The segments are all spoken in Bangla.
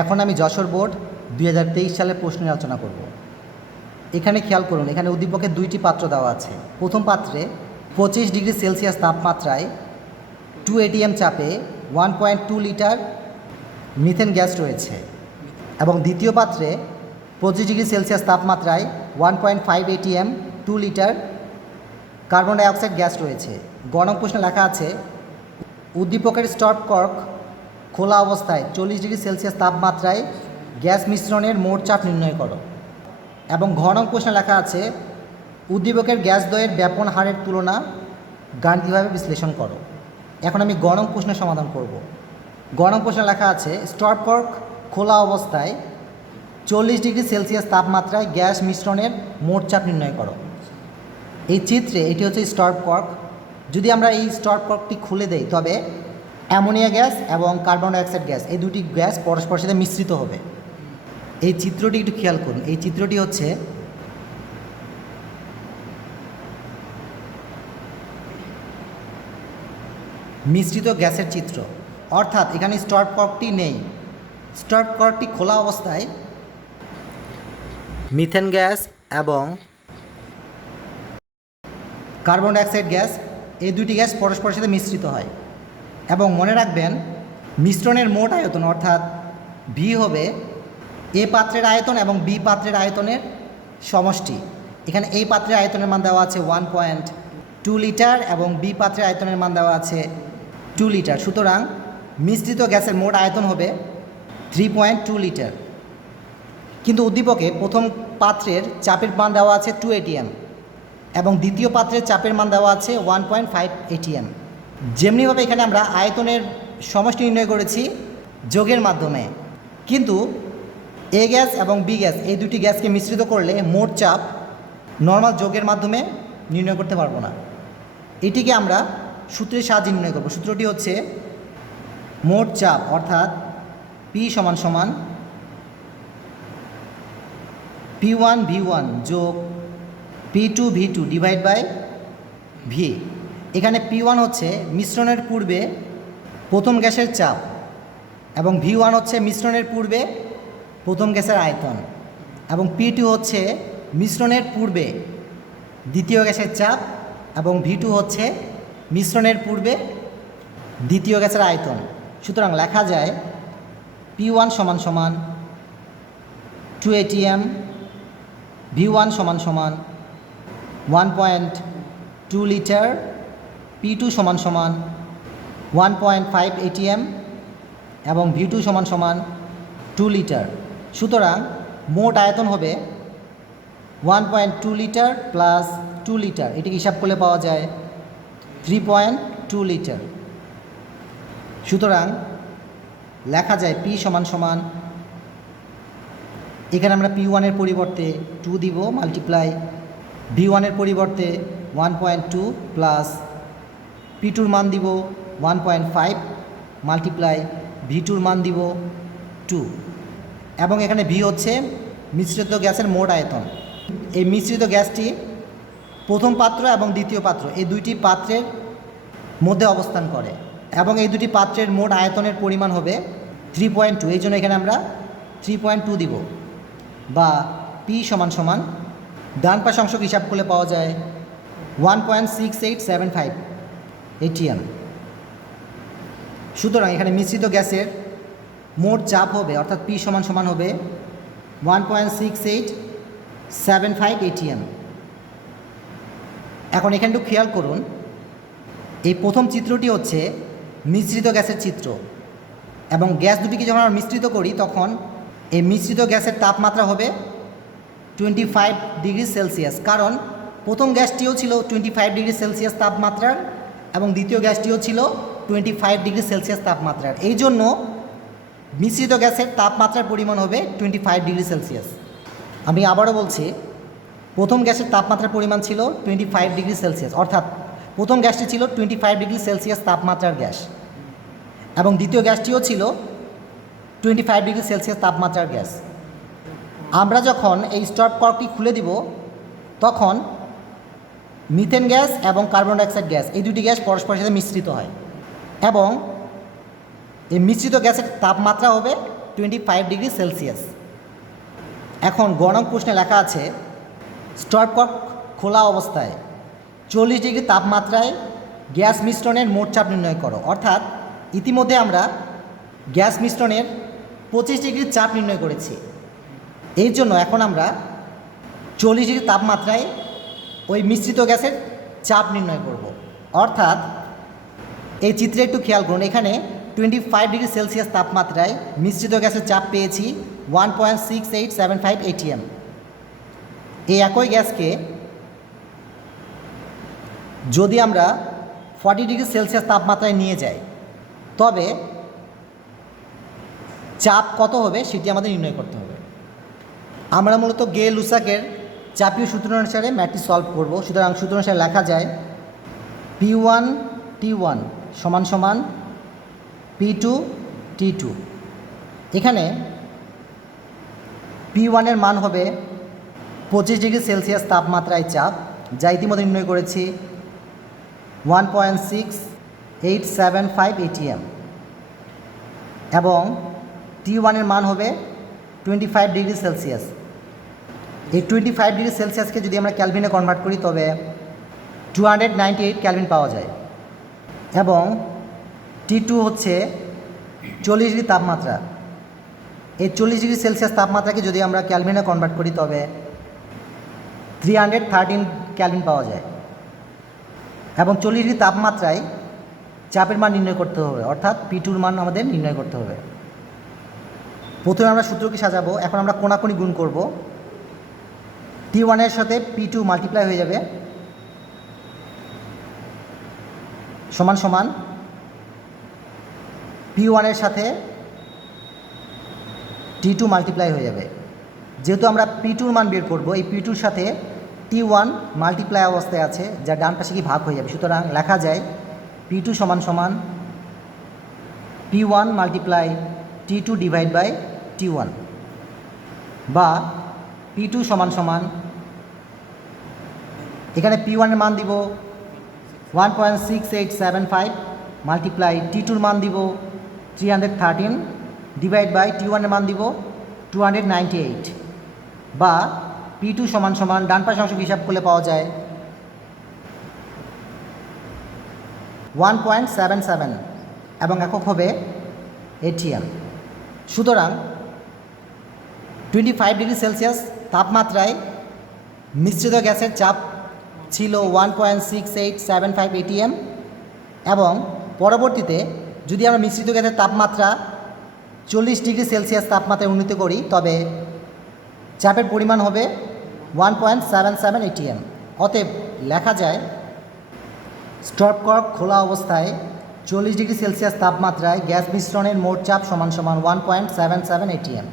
এখন আমি যশোর বোর্ড 2023 সালের প্রশ্ন নিয়ে আলোচনা করব। এখানে খেয়াল করুন, এখানে উদ্দীপকের দুইটি পাত্র দেওয়া আছে। প্রথম পাত্রে 25 ডিগ্রি সেলসিয়াস তাপমাত্রায় 2 ATM চাপে 1.2 লিটার মিথেন গ্যাস রয়েছে এবং দ্বিতীয় পাত্রে 25 ডিগ্রি সেলসিয়াস তাপমাত্রায় 1.5 ATM 2 litre carbon dioxide gas রয়েছে। গণং প্রশ্নে লেখা আছে উদ্দীপকের স্টপ কর্ক খোলা অবস্থায় 40 ডিগ্রি সেলসিয়াস তাপমাত্রায় গ্যাস মিশ্রণের মোট চাপ নির্ণয় করো। এবং ঘ নং প্রশ্নে লেখা আছে উদ্দীপকের গ্যাস দ্বয়ের ব্যাপন হারের তুলনা গাণিতিকভাবে বিশ্লেষণ করো। এখন আমি গ নং প্রশ্নের সমাধান করব। গ নং প্রশ্নে লেখা আছে স্টপ কর্ক খোলা অবস্থায় 40 ডিগ্রি সেলসিয়াস তাপমাত্রায় গ্যাস মিশ্রণের মোট চাপ নির্ণয় করো। এই চিত্রে এটি হচ্ছে স্টপ কর্ক। যদি আমরা এই স্টপ কর্কটি খুলে দেই তবে অ্যামোনিয়া গ্যাস এবং কার্বন ডাইঅক্সাইড গ্যাস এই দুটি গ্যাস পরস্পরের সাথে মিশ্রিত হবে। এই চিত্রটি একটু খেয়াল করুন। এই চিত্রটি হচ্ছে মিশ্রিত গ্যাসের চিত্র, অর্থাৎ এখানে স্টপ কর্কটি নেই। স্টপ কর্কটি খোলা অবস্থায় মিথেন গ্যাস এবং কার্বন ডাইঅক্সাইড গ্যাস এই দুটি গ্যাস পরস্পরের সাথে মিশ্রিত হয়। এবং মনে রাখবেন মিশ্রণের মোট আয়তন অর্থাৎ ভি হবে এ পাত্রের আয়তন এবং বি পাত্রের আয়তনের সমষ্টি। এখানে এই পাত্রের আয়তনের মান দেওয়া আছে 1.2 লিটার এবং বি পাত্রের আয়তনের মান দেওয়া আছে 2 লিটার। সুতরাং মিশ্রিত গ্যাসের মোট আয়তন হবে 3.2 লিটার। কিন্তু উদ্দীপকে প্রথম পাত্রের চাপের মান দেওয়া আছে 2 ATM এবং দ্বিতীয় পাত্রের চাপের মান দেওয়া আছে 1.5 ATM। যেমনিভাবে এখানে আমরা আয়তনের সমষ্টি নির্ণয় করেছি যোগের মাধ্যমে, কিন্তু এ গ্যাস এবং বি গ্যাস এই দুটি গ্যাসকে মিশ্রিত করলে মোট চাপ নর্মাল যোগের মাধ্যমে নির্ণয় করতে পারবো না। এটিকে আমরা সূত্রের সাহায্যে নির্ণয় করব। সূত্রটি হচ্ছে মোট চাপ অর্থাৎ পি সমান সমান P1 V1 যোগ P2 V2 divide by V. এখানে P1 হচ্ছে মিশ্রণের পূর্বে প্রথম গ্যাসের চাপ এবং V1 হচ্ছে মিশ্রণের পূর্বে প্রথম গ্যাসের আয়তন এবং P2 হচ্ছে মিশ্রণের পূর্বে দ্বিতীয় গ্যাসের চাপ এবং V2 হচ্ছে মিশ্রণের পূর্বে দ্বিতীয় গ্যাসের আয়তন। সুতরাং লেখা যায় P1 সমান সমান 2 ATM, V1 সমান সমান 1.2 লিটার, P2 সমান সমান 1.5 ATM এবং V2 সমান সমান 2 লিটার। সুতরাং মোট আয়তন হবে 1.2 লিটার প্লাস 2 লিটার। এটিকে হিসাব করলে পাওয়া যায় 3.2 লিটার। সুতরাং লেখা যায় P সমান সমান, এখানে আমরা P1 এর পরিবর্তে 2 দিব মাল্টিপ্লাই V1 এর পরিবর্তে 1.2 প্লাস P2র মান দিব 1.5 মাল্টিপ্লাই V2র মান দিব 2 এবং এখানে V হচ্ছে মিশ্রিত গ্যাসের মোট আয়তন। এই মিশ্রিত গ্যাসটি প্রথম পাত্র এবং দ্বিতীয় পাত্র এই দুইটি পাত্রের মধ্যে অবস্থান করে এবং এই দুটি পাত্রের মোট আয়তনের পরিমাণ হবে 3.2। এই জন্য এখানে আমরা 3.2 দিব বা P সমান সমান ডান পাশ অংশ হিসাব করলে পাওয়া যায় 1.6875 ATM। সুতরাং এখানে মিশ্রিত গ্যাসের মোট চাপ হবে অর্থাৎ P সমান সমান হবে 1.6875 ATM। এখন এখানে একটু খেয়াল করুন, এই প্রথম চিত্রটি হচ্ছে মিশ্রিত গ্যাসের চিত্র এবং গ্যাস দুটিকে যখন আমরা মিশ্রিত করি তখন এই মিশ্রিত গ্যাসের তাপমাত্রা হবে 25 ডিগ্রি সেলসিয়াস, কারণ প্রথম গ্যাসটিও ছিল 25 ডিগ্রি সেলসিয়াস তাপমাত্রার এবং দ্বিতীয় গ্যাসটিও ছিল 25 ডিগ্রি সেলসিয়াস তাপমাত্রার। এই জন্য মিশ্রিত গ্যাসের তাপমাত্রার পরিমাণ হবে 25 ডিগ্রি সেলসিয়াস। আমি আবারও বলছি, প্রথম গ্যাসের তাপমাত্রার পরিমাণ ছিল 25 ডিগ্রি সেলসিয়াস, অর্থাৎ প্রথম গ্যাসটি ছিল 25 ডিগ্রি সেলসিয়াস তাপমাত্রার গ্যাস এবং দ্বিতীয় গ্যাসটিও ছিল 25 ডিগ্রি সেলসিয়াস তাপমাত্রার গ্যাস। আমরা যখন এই স্টপ কর্কটি খুলে দিব তখন মিথেন গ্যাস এবং কার্বন ডাইঅক্সাইড গ্যাস এই দুটি গ্যাস পরস্পরের সাথে মিশ্রিত হয় এবং এই মিশ্রিত গ্যাসের তাপমাত্রা হবে 25°C। এখন গ নং প্রশ্নে লেখা আছে স্টপকক খোলা অবস্থায় 40° তাপমাত্রায় গ্যাস মিশ্রণের মোট চাপ নির্ণয় করো। অর্থাৎ ইতিমধ্যে আমরা গ্যাস মিশ্রণের 25° চাপ নির্ণয় করেছি। এই জন্য এখন আমরা 40° তাপমাত্রায় ওই মিশ্রিত গ্যাসের চাপ নির্ণয় করব। অর্থাৎ এই চিত্রে একটু খেয়াল করুন, এখানে 25°C তাপমাত্রায় মিশ্রিত গ্যাসের চাপ পেয়েছি 1.6875 atm। এই একই গ্যাসকে যদি আমরা 40°C তাপমাত্রায় নিয়ে যাই তবে চাপ কত হবে সেটি আমাদের নির্ণয় করতে হবে। আমরা মূলত গে লুসাকের চাপীয় সূত্র অনুসারে ম্যাথটি সলভ করব। সুতরাং সূত্র অনুসারে লেখা যায় P1 T1 সমান সমান P2 T2। এখানে P1 এর মান হবে 25°C তাপমাত্রায় চাপ, যা ইতিমধ্যে নির্ণয় করেছি 1.6875 atm, এবং T1 এর মান হবে 25°C। এই 25°C যদি আমরা ক্যালভিনে কনভার্ট করি তবে 298 ক্যালভিন পাওয়া যায়, এবং T2 হচ্ছে 40° তাপমাত্রা। এই 40°C তাপমাত্রাকে যদি আমরা ক্যালভিনে কনভার্ট করি তবে 313 ক্যালভিন পাওয়া যায়, এবং 40° তাপমাত্রায় চাপের মান নির্ণয় করতে হবে, অর্থাৎ P2 মান আমাদের নির্ণয় করতে হবে। প্রথমে আমরা সূত্রকে সাজাবো। এখন আমরা কোণাকুণি গুণ করব। T1 এর সাথে P2 মাল্টিপ্লাই হয়ে যাবে, সমান সমান P1 এর সাথে T2 মাল্টিপ্লাই হয়ে যাবে। যেহেতু আমরা P2 মান বের করব, এই P2-র সাথে T1 মাল্টিপ্লাই অবস্থায় আছে, যা ডান পাশে কি ভাগ হয়ে যাবে। সুতরাং লেখা যায় P2 সমান সমান P1 multiply T2 divide by T1, বা P2 সমান সমান এখানে P1 এর মান দিব 1.6875 মাল্টিপ্লাই T2-র মান দিব 313 ডিভাইড বাই T1 এর মান দিব 298, বা P2 সমান সমান ডান পাশের অংশ হিসাব করলে পাওয়া যায় 1.77 এবং একক হবে atm। সুতরাং 25°C তাপমাত্রায় মিশ্রিত গ্যাসের চাপ ছিল 1.6875 atm, এবং পরবর্তীতে যদি আমরা মিশ্রিত গ্যাসের তাপমাত্রা 40°C তাপমাত্রায় উন্নীত করি তবে চাপের পরিমাণ হবে 1.77 atm। অতএব লেখা যায় স্টপকক খোলা অবস্থায় 40°C তাপমাত্রায় গ্যাস মিশ্রণের মোট চাপ সমান সমান 1.77 atm।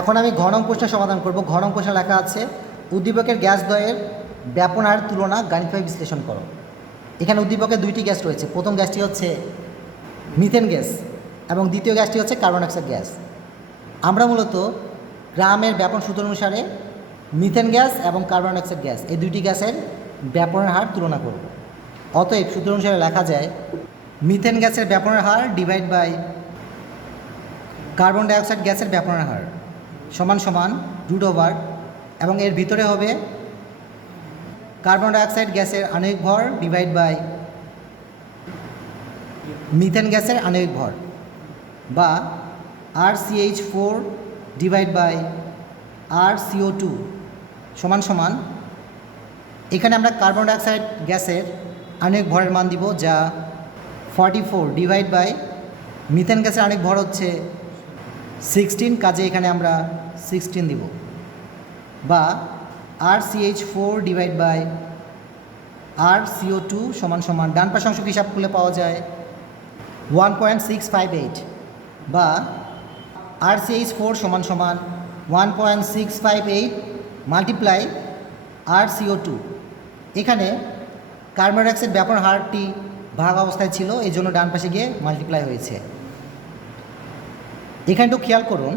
এখন আমি ঘ নং প্রশ্নের সমাধান করব। ঘ নং প্রশ্নে লেখা আছে উদ্দীপকের গ্যাস দ্বয়ের ব্যাপনার তুলনা গাণিতিকভাবে বিশ্লেষণ করো। এখানে উদ্দীপকে দুইটি গ্যাস রয়েছে। প্রথম গ্যাসটি হচ্ছে মিথেন গ্যাস এবং দ্বিতীয় গ্যাসটি হচ্ছে কার্বন ডাইঅক্সাইড গ্যাস। আমরা মূলত গ্রামের ব্যাপন সূত্র অনুসারে মিথেন গ্যাস এবং কার্বন ডাইঅক্সাইড গ্যাস এই দুইটি গ্যাসের ব্যাপনের হার তুলনা করব। অতএব সূত্র অনুসারে লেখা যায় মিথেন গ্যাসের ব্যাপনের হার ডিভাইড বাই কার্বন ডাইঅক্সাইড গ্যাসের ব্যাপনের হার সমান সমান √, এবং এর ভিতরে হবে কার্বন ডাইঅক্সাইড গ্যাসের আণবিক ভর ডিভাইড বাই মিথেন গ্যাসের আণবিক ভর, বা RCH4 ডিভাইড বাই RCO2 সমান সমান এখানে আমরা কার্বন ডাইঅক্সাইড গ্যাসের আণবিক ভরের মান দিব যা 44 ডিভাইড বাই মিথেন গ্যাসের আণবিক ভর হচ্ছে 16, কাজে এখানে আমরা 16 দিব, বা RCH4 ডিভাইড বাই RCO2 সমান সমান ডান পাশের অংশ হিসাব করলে পাওয়া যায় 1.658, বা RCH4 সমান সমান 1.658 মাল্টিপ্লাই RCO2। এখানে কার্বন ডাইঅক্সাইড ব্যাপন হারটি ভাগ অবস্থায় ছিল, এই জন্য ডান পাশে গিয়ে মাল্টিপ্লাই হয়েছে। এখানে একটু খেয়াল করুন,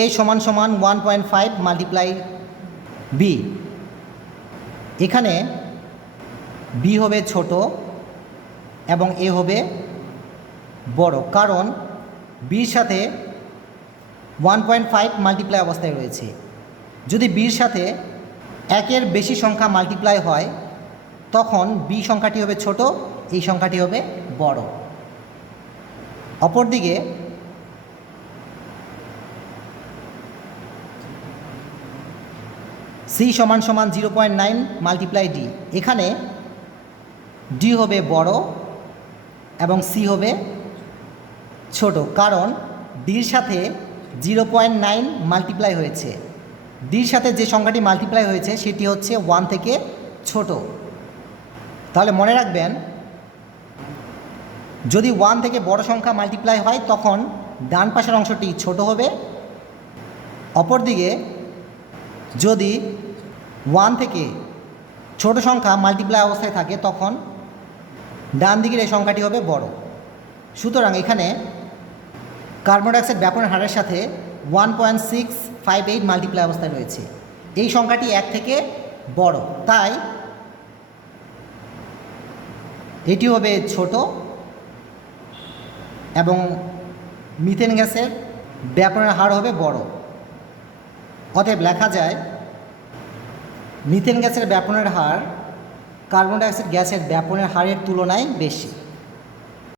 A সমান সমান 1.5 মাল্টিপ্লাই B। এখানে B হবে ছোট এবং এ হবে বড়, কারণ বির সাথে 1.5 মাল্টিপ্লাই অবস্থায় রয়েছে। যদি বির সাথে একের বেশি সংখ্যা মাল্টিপ্লাই হয় তখন বি সংখ্যাটি হবে ছোট, এই সংখ্যাটি হবে বড়। অপরদিকে সি সমান সমান 0.9 মাল্টিপ্লাই ডি, এখানে ডি হবে বড় এবং সি হবে ছোট, কারণ ডির সাথে 0.9 মাল্টিপ্লাই হয়েছে। ডির সাথে যে সংখ্যাটি মাল্টিপ্লাই হয়েছে সেটি হচ্ছে 1 থেকে ছোট। তাহলে মনে রাখবেন, যদি 1 থেকে বড় সংখ্যা মাল্টিপ্লাই হয় তখন ডান পাশের অংশটি ছোট হবে। অপরদিকে যদি 1 থেকে ছোট সংখ্যা মাল্টিপ্লাই অবস্থায় থাকে তখন ডান দিকের এই সংখ্যাটি হবে বড়। সুতরাং এখানে কার্বন ডাইঅক্সাইড ব্যাপনের হারের সাথে 1.658 মাল্টিপ্লাই অবস্থায় রয়েছে, এই সংখ্যাটি 1 থেকে বড়, তাই এটি হবে ছোট এবং মিথেন গ্যাসের ব্যাপনের হার হবে বড়। অতএব লেখা যায় মিথেন গ্যাসের ব্যাপনের হার কার্বন ডাইঅক্সাইড গ্যাসের ব্যাপনের হারের তুলনায় বেশি।